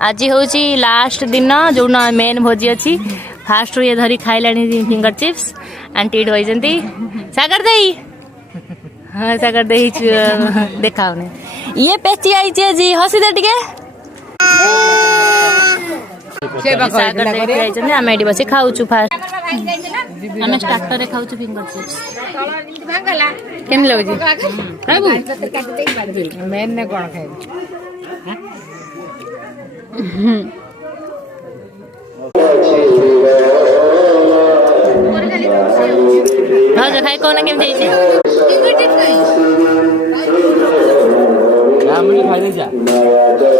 आज हूँ लास्ट दिन जो मेन भोजी अच्छी फास्ट ये धरी खाइला फिंगर चिप्स आंटी ये सागर दे हाँ सागर दे देखा ये पेची आई जी हसी दे टिके आम ये बस खाऊ फास्ट आम स्टार्टर खाऊ फिंगर चिप्स केम लगुच मेन ने कौन खाए भाज खाई कौन केमती खाई